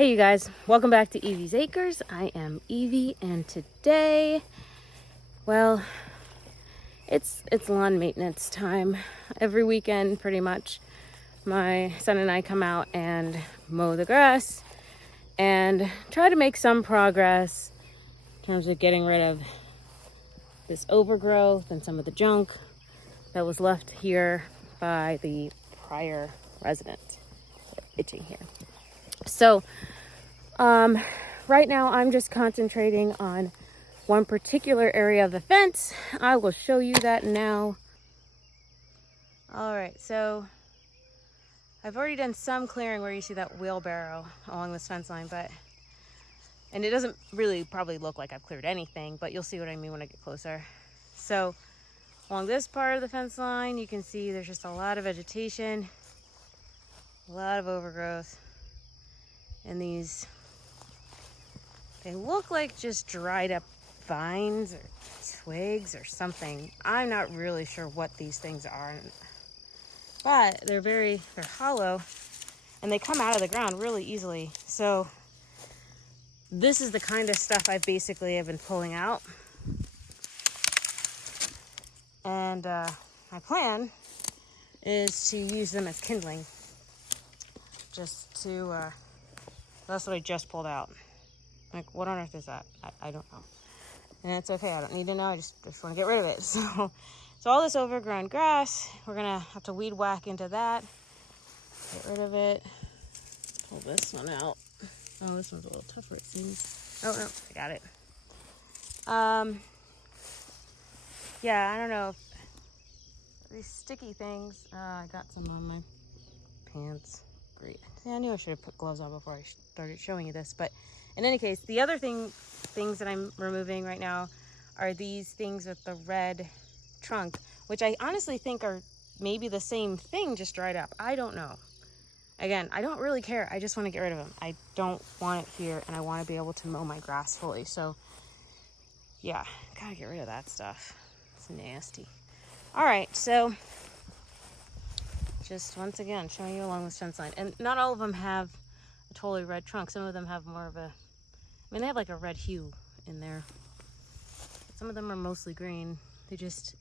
Hey you guys, welcome back to Evie's Acres. I am Evie, and today, well, it's lawn maintenance time. Every weekend pretty much my son and I come out and mow the grass and try to make some progress in terms of getting rid of this overgrowth and some of the junk that was left here by the prior resident itching here. So right now I'm just concentrating on one particular area of the fence. I will show you that now. All right, so I've already done some clearing where you see that wheelbarrow along this fence line, and it doesn't really probably look like I've cleared anything, but you'll see what I mean when I get closer. So along this part of the fence line, you can see there's just a lot of vegetation, a lot of overgrowth, and they look like just dried up vines or twigs or something. I'm not really sure what these things are, but they're hollow and they come out of the ground really easily. So this is the kind of stuff I basically have been pulling out. And my plan is to use them as kindling. That's what I just pulled out. Like, what on earth is that? I don't know. And it's okay, I don't need to know, I just want to get rid of it. So all this overgrown grass, we're gonna have to weed whack into that. Get rid of it. Pull this one out. Oh, this one's a little tougher, it seems. Oh, no, I got it. Yeah, I don't know. These sticky things, I got some on my pants. Great. Yeah, I knew I should have put gloves on before I started showing you this, but in any case, the other things that I'm removing right now are these things with the red trunk, which I honestly think are maybe the same thing, just dried up. I don't know. Again, I don't really care. I just want to get rid of them. I don't want it here, and I want to be able to mow my grass fully. So yeah, gotta get rid of that stuff. It's nasty. All right, so just once again showing you along this fence line, and not all of them have a totally red trunk. Some of them have more of they have like a red hue in there. Some of them are mostly green. They're just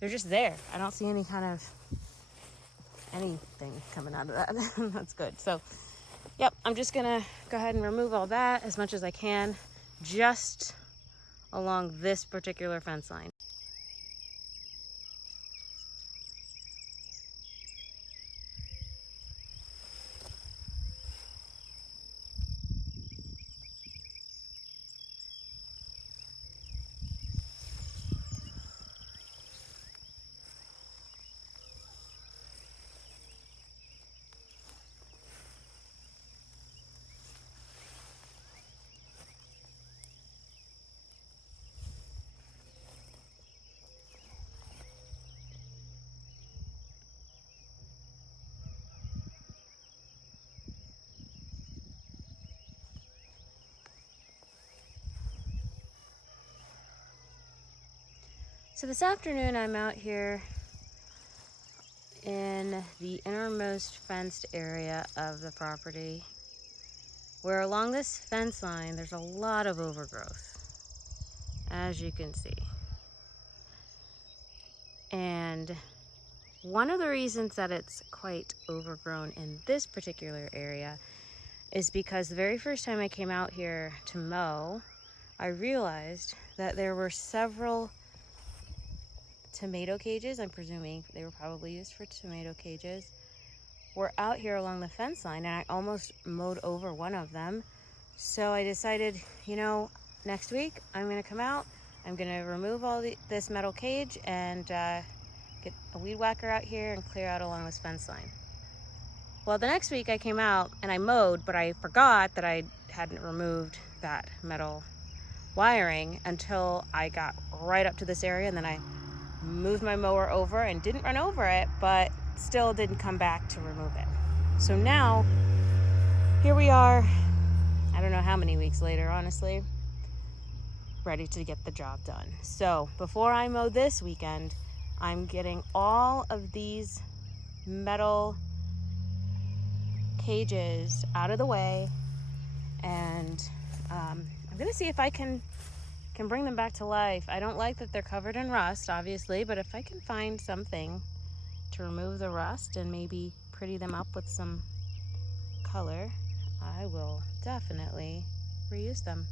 there. I don't see any kind of anything coming out of that. That's good. So yep, I'm just gonna go ahead and remove all that as much as I can, just along this particular fence line. So this afternoon I'm out here in the innermost fenced area of the property, where along this fence line there's a lot of overgrowth, as you can see. And one of the reasons that it's quite overgrown in this particular area is because the very first time I came out here to mow, I realized that there were several tomato cages, I'm presuming they were probably used for tomato cages, were out here along the fence line, and I almost mowed over one of them. So I decided, next week I'm gonna come out, I'm gonna remove all this metal cage and get a weed whacker out here and clear out along this fence line. Well, the next week I came out and I mowed, but I forgot that I hadn't removed that metal wiring until I got right up to this area, and then I moved my mower over and didn't run over it, but still didn't come back to remove it. So now, here we are, I don't know how many weeks later, honestly, ready to get the job done. So before I mow this weekend, I'm getting all of these metal cages out of the way I'm gonna see if I can bring them back to life. I don't like that they're covered in rust, obviously, but if I can find something to remove the rust and maybe pretty them up with some color, I will definitely reuse them.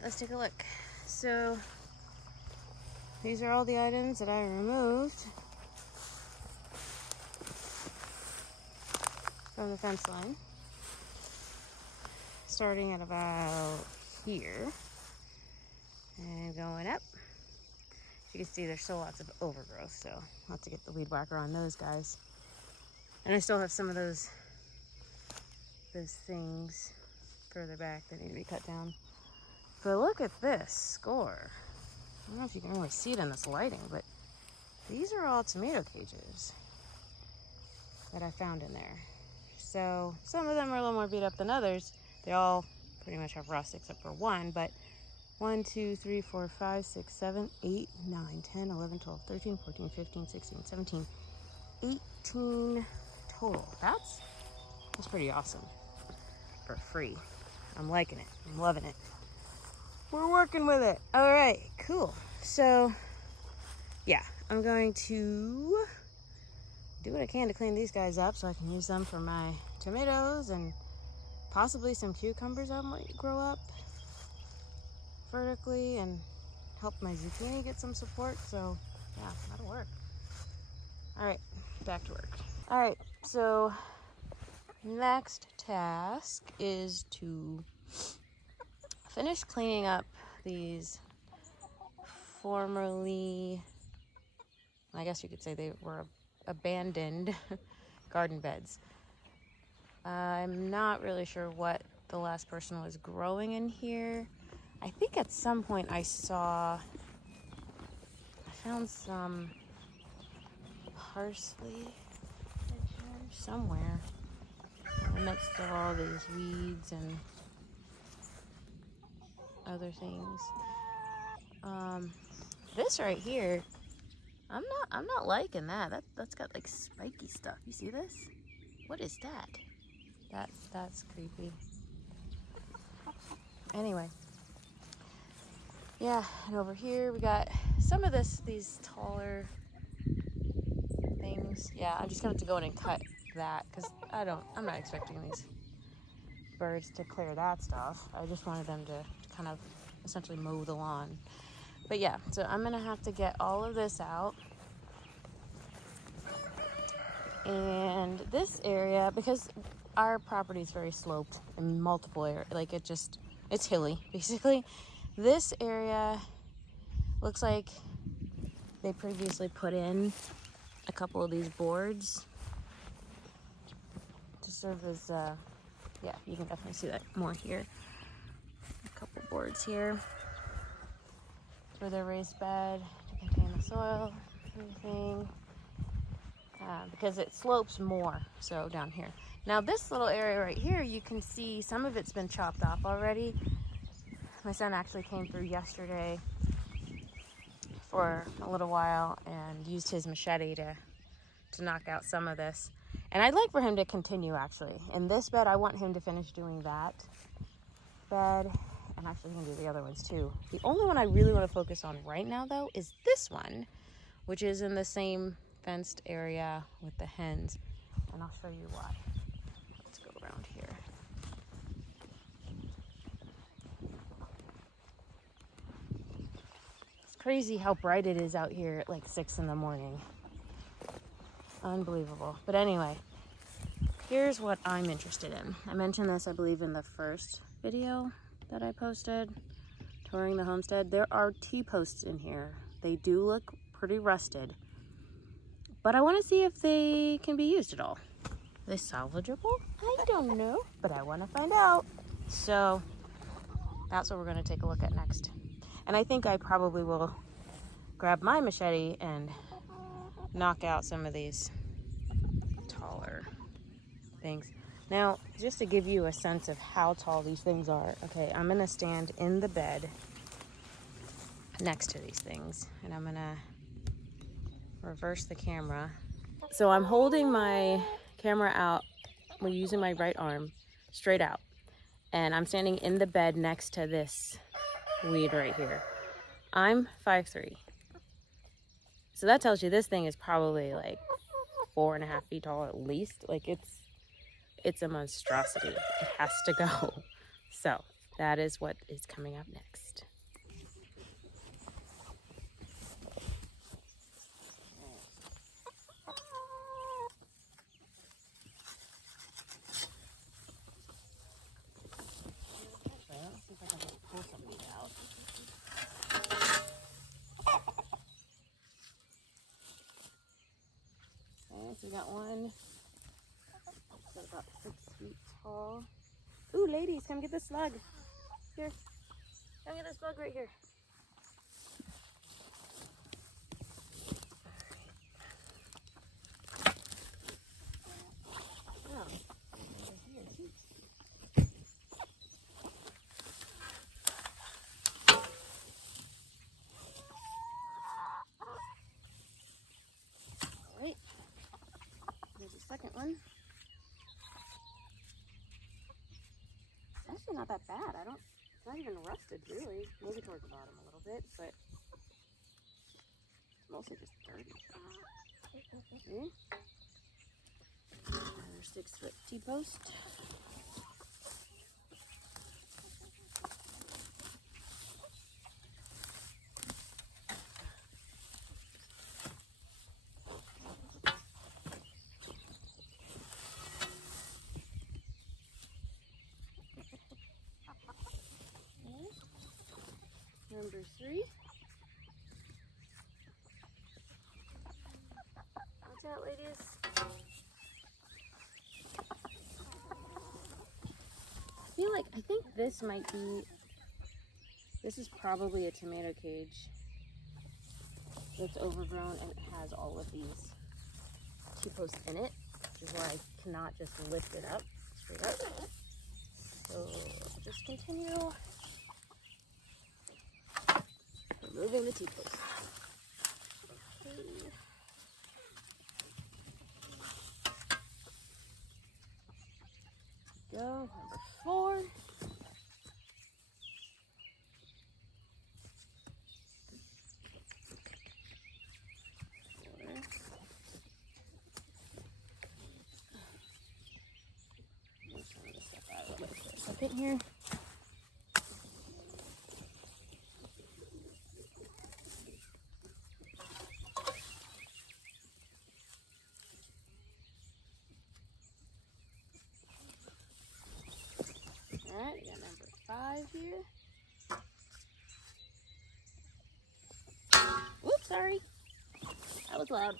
Let's take a look. So these are all the items that I removed from the fence line, starting at about here and going up. As you can see, there's still lots of overgrowth, so I'll have to get the weed whacker on those guys. And I still have some of those things further back that need to be cut down. But look at this score. I don't know if you can really see it in this lighting, but these are all tomato cages that I found in there. So some of them are a little more beat up than others. They all pretty much have rust except for one, but 1, 2, 3, 4, 5, 6, 7, 8, 9, 10, 11, 12, 13, 14, 15, 16, 17, 18 total. That's pretty awesome for free. I'm liking it. I'm loving it. We're working with it. All right, cool. So yeah, I'm going to do what I can to clean these guys up so I can use them for my tomatoes and possibly some cucumbers I might grow up vertically and help my zucchini get some support. So yeah, that'll work. All right, back to work. All right, so next task is to finish cleaning up these formerly, I guess you could say they were abandoned garden beds. I'm not really sure what the last person was growing in here. I think at some point I found some parsley somewhere amidst of all these weeds and other things. This right here, I'm not liking that. That's got like spiky stuff. You see this? What is that? That's creepy. Anyway, yeah, and over here we got some of these taller things. Yeah, I'm just gonna have to go in and cut that because I'm not expecting these birds to clear that stuff. I just wanted them to kind of essentially mow the lawn. But yeah, so I'm gonna have to get all of this out. And this area, because our property is very sloped in multiple areas, like it's hilly basically. This area looks like they previously put in a couple of these boards to serve as yeah, you can definitely see that more here. A couple boards here for their raised bed to contain the soil, everything, because it slopes more so down here. Now this little area right here, you can see some of it's been chopped off already. My son actually came through yesterday for a little while and used his machete to knock out some of this. And I'd like for him to continue actually. In this bed, I want him to finish doing that bed. and actually I'm gonna do the other ones too. The only one I really want to focus on right now though is this one, which is in the same fenced area with the hens, and I'll show you why. Let's go around here. It's crazy how bright it is out here at like 6 in the morning. Unbelievable. But anyway, here's what I'm interested in. I mentioned this, I believe, in the first video that I posted, touring the homestead. There are T-posts in here. They do look pretty rusted, but I want to see if they can be used at all. Are they salvageable? I don't know, but I want to find out. So that's what we're going to take a look at next. And I think I probably will grab my machete and knock out some of these taller things. Now, just to give you a sense of how tall these things are, okay, I'm gonna stand in the bed next to these things, and I'm gonna reverse the camera. So I'm holding my camera out, we're using my right arm straight out, and I'm standing in the bed next to this weed right here. I'm 5'3". So that tells you this thing is probably like 4.5 feet tall at least. Like it's a monstrosity. It has to go. So that is what is coming up next. Let's see if I can pull some of these out. Okay, so we got one that's about 6 feet tall. Ooh, ladies, come get this slug. Here, come get this bug right here. All right. All right. There's a second one. Actually not that bad. It's not even rusted really. Maybe towards the bottom a little bit, but it's mostly just dirty. Okay. Another 6-foot T-post. Number 3. Watch out, ladies. I think this might be, this is probably a tomato cage that's overgrown and it has all of these T-posts in it, which is why I cannot just lift it up straight up. So I'll just continue removing the T-post. Okay. Go, number 4. Move some of this stuff out of the way for a second here. Alright, we got number 5 here. Whoops, sorry. That was loud.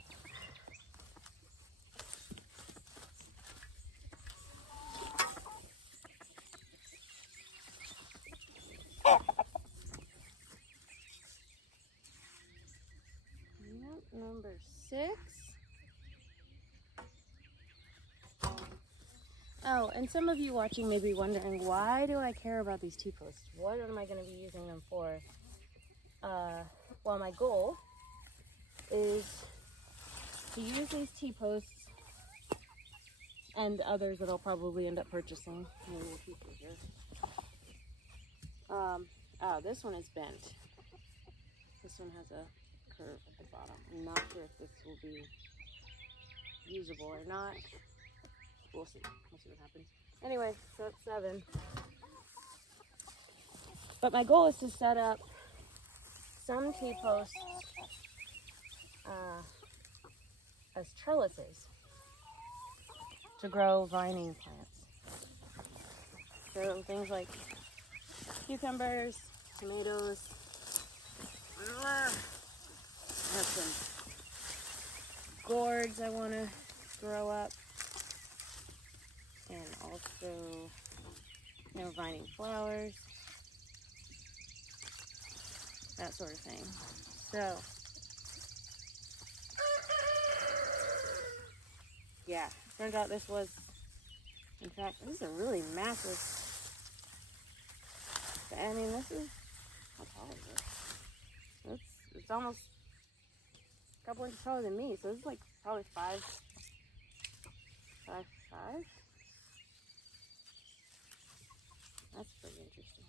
Yep, number 6. Oh, and some of you watching may be wondering, why do I care about these T-posts? What am I going to be using them for? Well, my goal is to use these T-posts and others that I'll probably end up purchasing. Maybe we'll keep them here. wow, this one is bent. This one has a curve at the bottom. I'm not sure if this will be usable or not. We'll see. We'll see what happens. Anyway, so it's 7. But my goal is to set up some T-posts as trellises to grow vining plants. So things like cucumbers, tomatoes. I have some gourds I want to grow up, and also, vining flowers, that sort of thing. So, yeah, turns out this was, in fact, this is a really massive, I mean, this is, how tall is it? It's almost a couple inches taller than me, so this is like probably 5'5". That's pretty interesting.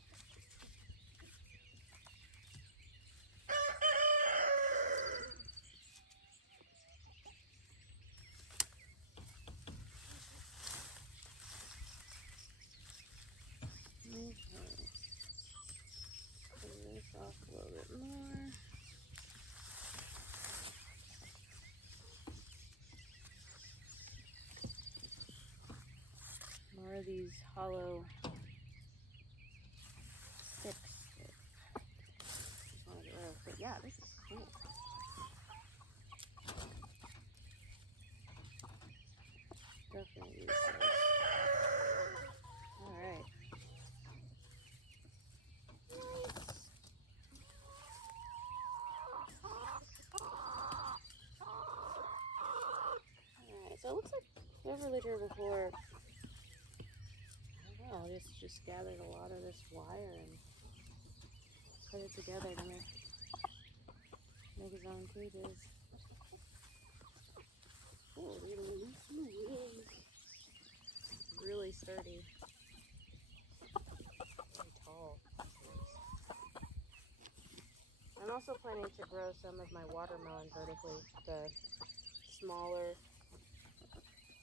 Okay. Pull this off a little bit more. More of these hollow sticks. But yeah, this is cool. Definitely use those. Alright. Alright, so it looks like whoever lived here before, I don't know, just gathered a lot of this wire and put it together to make his own cages. Oh, really sturdy. Very tall. I'm also planning to grow some of my watermelon vertically. The smaller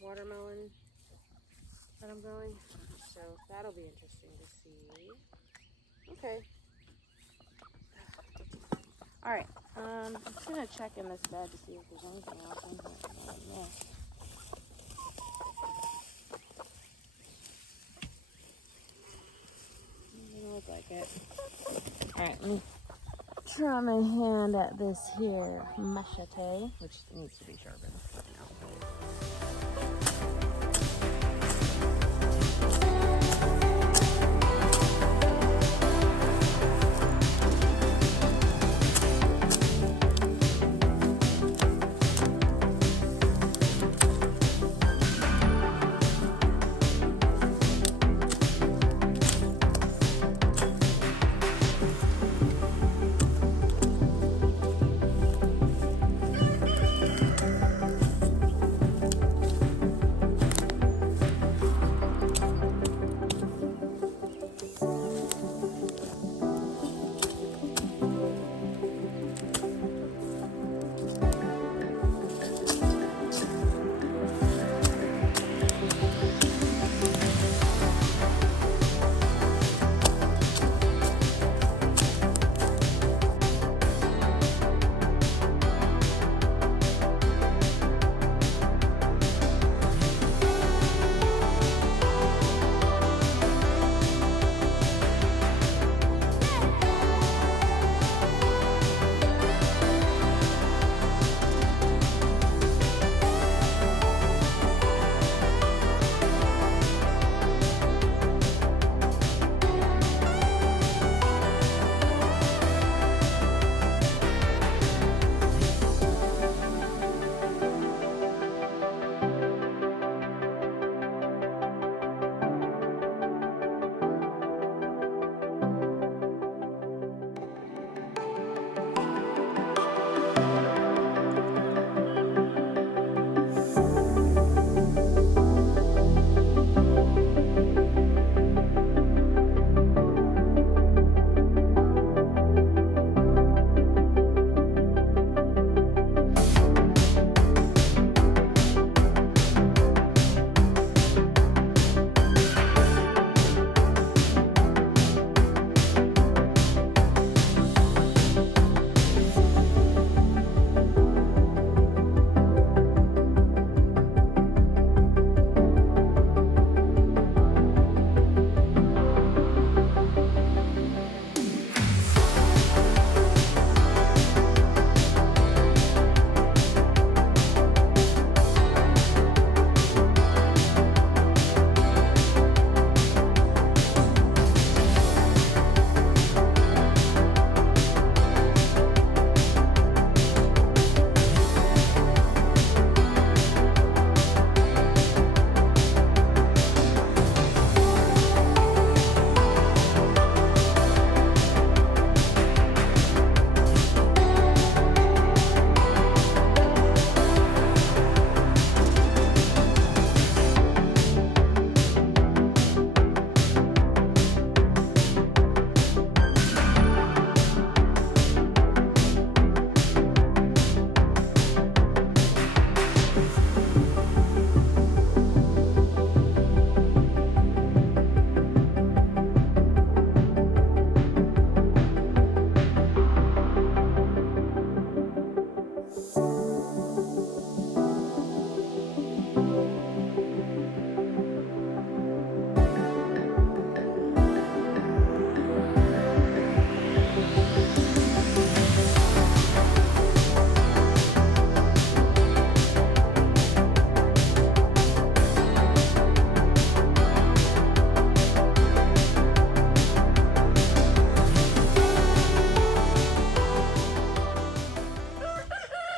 watermelon that I'm growing. So that'll be interesting to see. Okay. Alright, I'm just going to check in this bed to see if there's anything else in here. Doesn't look like it. Alright, let me try my hand at this here machete, which needs to be sharpened.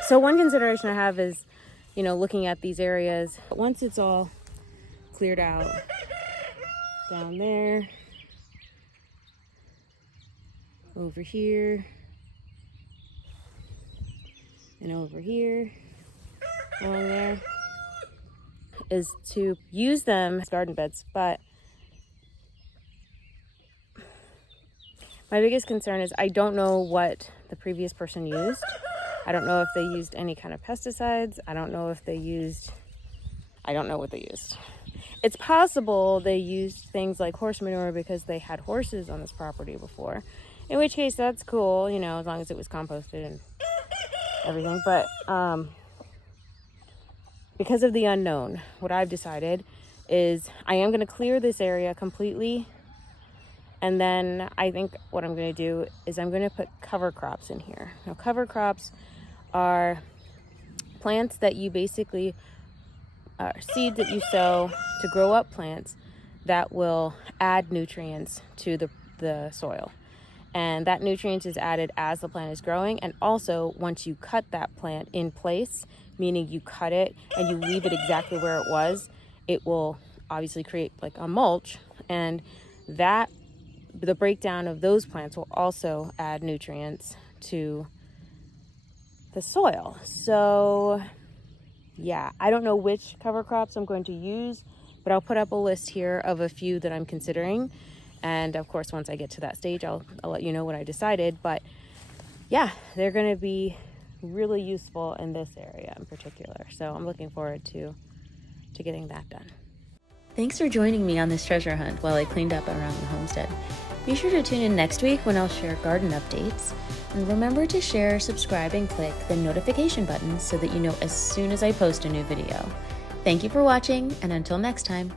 So one consideration I have is, you know, looking at these areas, once it's all cleared out down there, over here, and over here, along there, is to use them as garden beds. But my biggest concern is I don't know what the previous person used. I don't know if they used any kind of pesticides. I don't know what they used. It's possible they used things like horse manure because they had horses on this property before, in which case that's cool, you know, as long as it was composted and everything. But because of the unknown, what I've decided is I am going to clear this area completely. And then I think what I'm going to do is I'm going to put cover crops in here. Now, cover crops are plants that you basically, seeds that you sow to grow up plants that will add nutrients to the soil. And that nutrient is added as the plant is growing. And also, once you cut that plant in place, meaning you cut it and you leave it exactly where it was, it will obviously create like a mulch. And the breakdown of those plants will also add nutrients to the soil. So yeah, I don't know which cover crops I'm going to use, but I'll put up a list here of a few that I'm considering. And of course, once I get to that stage, I'll let you know what I decided. But yeah, they're going to be really useful in this area in particular. So I'm looking forward to getting that done. Thanks for joining me on this treasure hunt while I cleaned up around the homestead. Be sure to tune in next week when I'll share garden updates. And remember to share, subscribe, and click the notification button so that you know as soon as I post a new video. Thank you for watching, and until next time.